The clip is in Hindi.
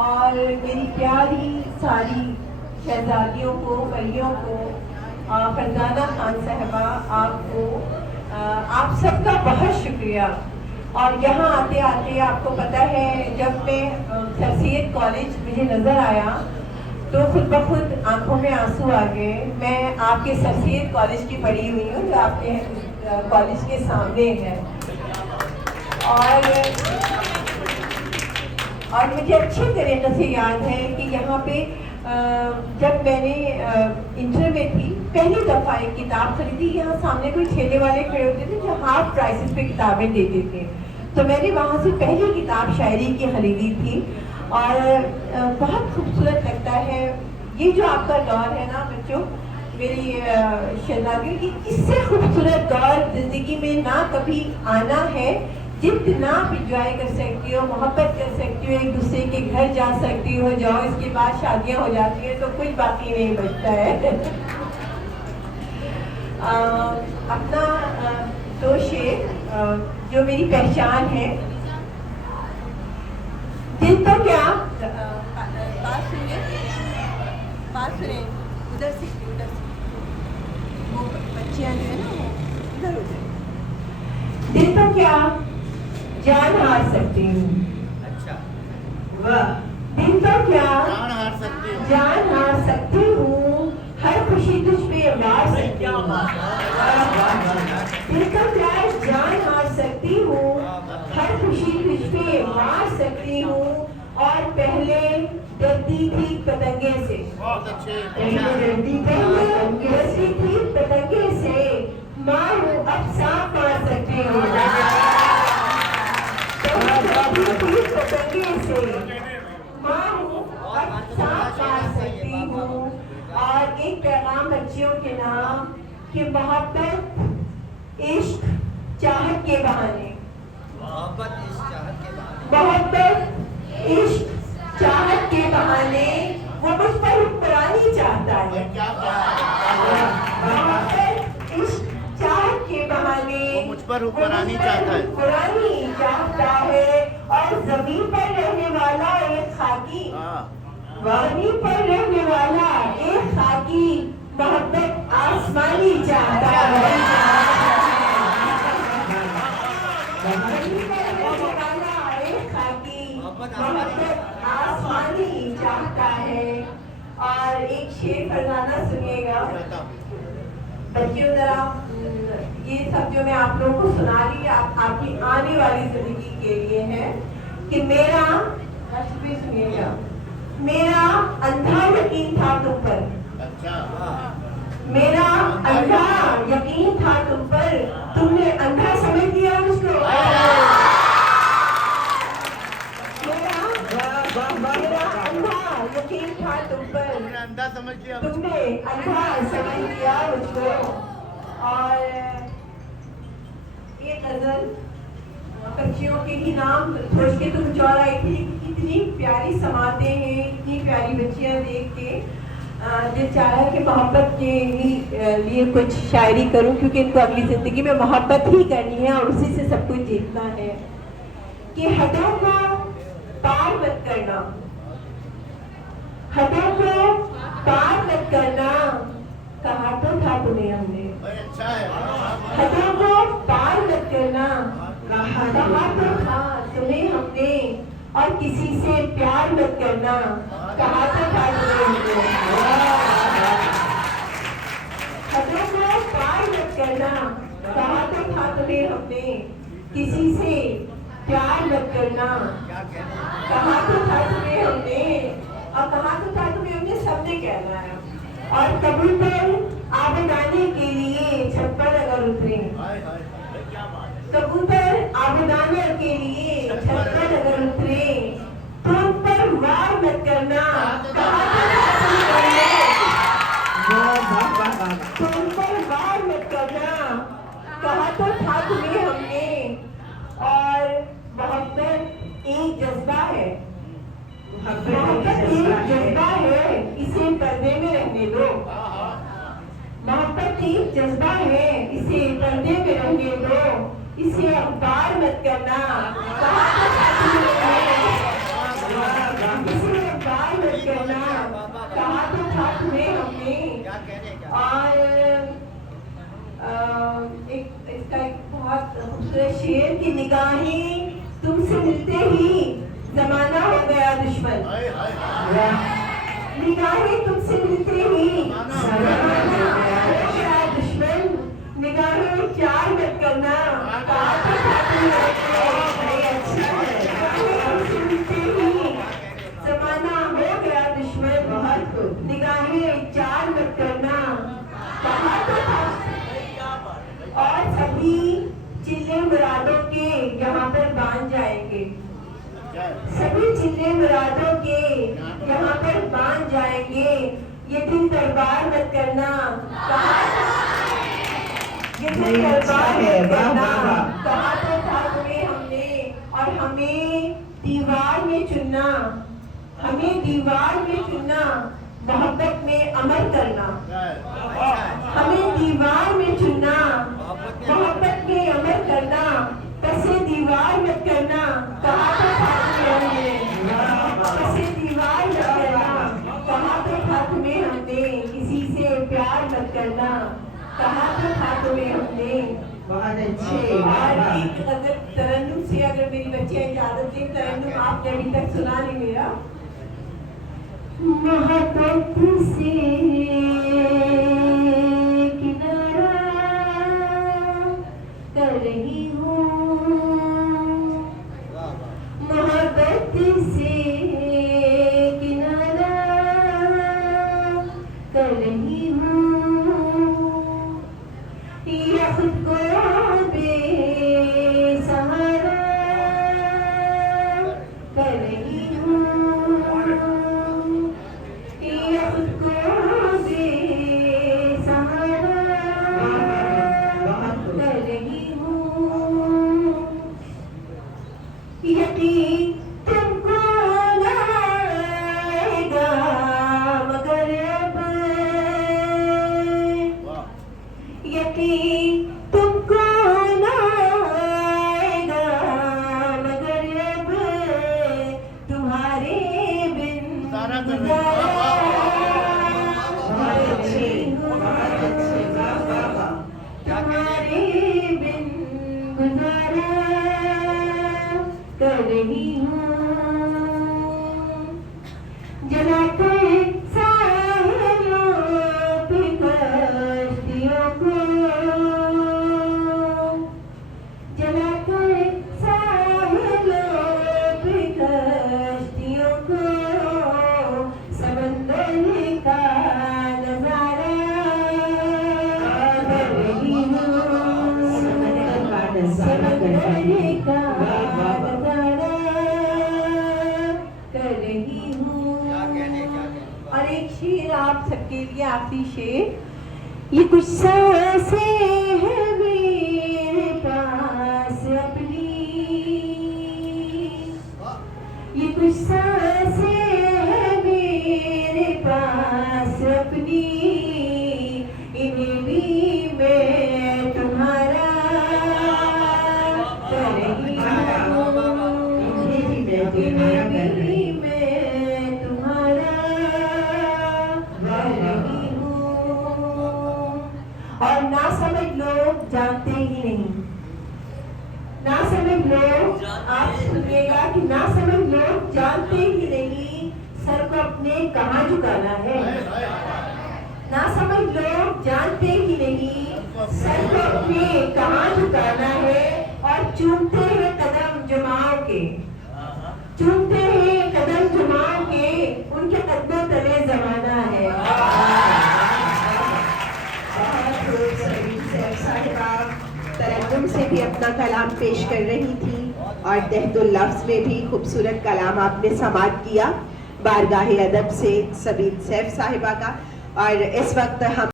और मेरी प्यारी सारी शहजादियों को, परियों को, फरजाना खान साहबा, आपको आप सबका बहुत शुक्रिया। और यहाँ आते आते आपको पता है, जब मैं सर सैयद कॉलेज मुझे नज़र आया तो खुद ब खुद आंखों में आंसू आ गए। मैं आपके सर सैयद कॉलेज की पढ़ी हुई हूँ, जो आपके कॉलेज के सामने है। और मुझे अच्छे तरीके से याद है कि यहाँ पे जब मैंने इंटर में थी, पहली दफ़ा एक किताब खरीदी। यहाँ सामने कोई ठेले वाले खड़े होते थे जो हाफ प्राइसेस पे किताबें देते थे, तो मैंने वहाँ से पहली किताब शायरी की खरीदी थी। और बहुत खूबसूरत लगता है ये जो आपका दौर है ना बच्चों, मेरी शहजादियों की, इससे खूबसूरत दौर ज़िंदगी में ना कभी आना है। जितना आप इंजॉय कर सकती हो, मोहब्बत कर सकती हो, एक दूसरे के घर जा सकती हो, जाओ, इसके बाद शादियां हो जाती हैं तो कुछ बाकी नहीं बचता है। अपना दो शेर जो मेरी पहचान है। दिल तो क्या, बात सुनिए, उधर से वो बच्चियां जो है ना, वो इधर उधर। दिल तो क्या जान हार सकती हूँ। अच्छा, वाह। दिल तो क्या जान हार सकती हूँ, हर खुशी तुझ पे वार सकती हूँ। दिल तो क्या जान हार सकती हूँ, हर खुशी तुझ पे वार सकती हूँ। और पहले डरती थी पतंगे से, डरती थी पतंगे से, माँ हूँ अब सांप मार सकती हूँ। पतंगे से माँ हूँ अब सांप मार सकती हूँ। और एक पैगाम बच्चियों के नाम कि मोहब्बत इश्क चाहत के बहाने, मोहब्बत इश्क चाहत के बहाने वो मुझ पर हुक्मरानी चाहता है। मोहब्बत इश्क चाहत के बहाने मुझ पर हुक्मरानी चाहता है, हुक्मरानी चाहता है। और जमीन पर रहने वाला एक खाकी, जमीन पर रहने वाला एक खाकी, मोहब्बत आसमानी चाहता है। जमीन पर रहने वाला एक खाकी, मोहब्बत आसमानी चाहता है। और एक शेर फरजाना सुनिएगा बच्चियों, जरा ये सब जो मैं आप लोगों को सुना रही आपकी आने वाली जिंदगी के लिए है कि मेरा, सुनिएगा, मेरा अंधा यकीन था तुम पर, मेरा अंधा यकीन था तुम पर, तुमने अंधा समझ लिया मुझको। मेरा अंधा यकीन था तुम पर, तुमने अंधा समझ लिया मुझको। और ये गजल बच्चियों के ही नाम सोच के तो मुझे आई थी, इतनी प्यारी समाते हैं, इतनी प्यारी बच्चियां देख के दिल चाह रहा है कि मोहब्बत के लिए कुछ शायरी करूं, क्योंकि इनको अगली जिंदगी में मोहब्बत ही करनी है और उसी से सब कुछ जीतना है। कि हदों को पार मत करना, हदों को पार मत करना, कहा तो था तुम्हें हमने। हदों को पार मत करना, कहा तो था तुम्हें हमने। और किसी से प्यार मत करना, कहा तो था तुम्हें हमने। हदों को पार मत करना, कहा तो था तुम्हें हमने। किसी से प्यार मत करना, कहा तो था तुम्हें हमने। और कहा तो था तुम्हें हमने, सबने कहना है। और कबूतर आबदाने के लिए छत पर अगर उतरे, कबूतर आबदाने के लिए छत पर अगर उतरे, तो उन पर वार मत करना, कहा तो उन पर वार मत करना, कहा तो था तुम्हें हमने। और मोहब्बत एक जज्बा है, मोहब्बत एक जज्बा है, इसे पर्दे में रहने दो। मोहब्बत एक जज्बा है, इसे पर्दे में रहने दो, इसे अखबार मत करना, कहा तो था तुम्हें हमने। करना, कहा तो था तुम्हें हमने। क्या कहने क्या और इसका एक बहुत खूबसूरत शेर की निगाहें तुमसे मिलते ही जमाना हो गया दुश्मन। हाय हाय हाय निगाहें तुमसे मिलते ही जमाना हो गया दुश्मन। निगाहें चार मत करना, कहा तो था तुम्हें हमने। अच्छा है, निगाहें तुमसे मिलते ही जमाना हो गया दुश्मन। बहुत खूब। निगाहें चार मत करना, कहा तो था। और सभी चिल्ले मुरादों के यहाँ पर बांध जाएंगे। सभी चिल्ले मुरादों के यहाँ पर बांध जाएंगे। ये दिल दरबार मत करना, कहा ये दिल दरबार मत करना, कहा तो था तुम्हें हमने। और हमें दीवार में चुनना, हमें दीवार में चुनना, मोहब्बत में अमर करना। हमें दीवार में चुनना, मोहब्बत में अमर करना, पसे दीवार मत करना, कहा तो था तुम्हें हमने। पसे दीवार मत करना, कहा तो था तुम्हें हमने। किसी से प्यार मत करना, कहा तो था तुम्हें हमने। बहुत अच्छे। और एक अगर तरन्नुम से अगर मेरी बच्चियां इजाजत दें, तरन्नुम आपने अभी तक सुना नहीं मेरा। मोहब्बत से किनारा कर रही हूँ, मोहब्बत से किनारा कर रही हूँ। या खुद को बेसहारा कर रही हूँ, या खुद को बेसहारा कर रही हूँ। यकीन तुमको लाएगा मगर अब, यकीन तुमको लाएगा मगर अब, तुम्हारे बिन सारा कर रही हूँ। बहुत अच्छे, बहुत अच्छे। वाह वाह वाह। तुम्हारे बिन गुजारा कर रही हूँ। जलाकर साहिलों पे कश्तियों को, जलाकर साहिलों पे कश्तियों को, समंदर का नजारा कर रही हूँ। समंदर का नजारा कर रही हूँ। समंदर का वाह, वाह, वाह। नजारा कर रही हूँ। क्या कहने क्या कहने और एक शेर आप सबके लिए, आखिरी शेर। ये कुछ सांसें हैं मेरे पास अपनी, ये कुछ सांसें हैं मेरे पास अपनी, इन्हें भी मैं तुम्हारा कर रही हूँ। इन्हें भी मैं तुम्हारा कर रही हूँ। मैं तुम्हारा कर रही हूँ। और ना समझ लोग जानते ही नहीं, ना समझ लोग, आप सुनिएगा कि ना समझ लोग जानते ही नहीं सर को अपने कहाँ झुकाना है। ना समझ लोग जानते ही नहीं सर को अपने कहाँ झुकाना है। और चूमते हैं कदम जुमाओं के, चूमते हैं कदम जुमाओं के, उनके कदमों तले जमाना है। बहुत खूब। सलीम सैफ साहिबा तरन्नुम से भी अपना कलाम पेश कर रही थी और तहदुल लफ्ज़ में भी खूबसूरत कलाम आपने समाअत किया बारगाह अदब से सबीन सैफ साहिबा का। और इस वक्त हम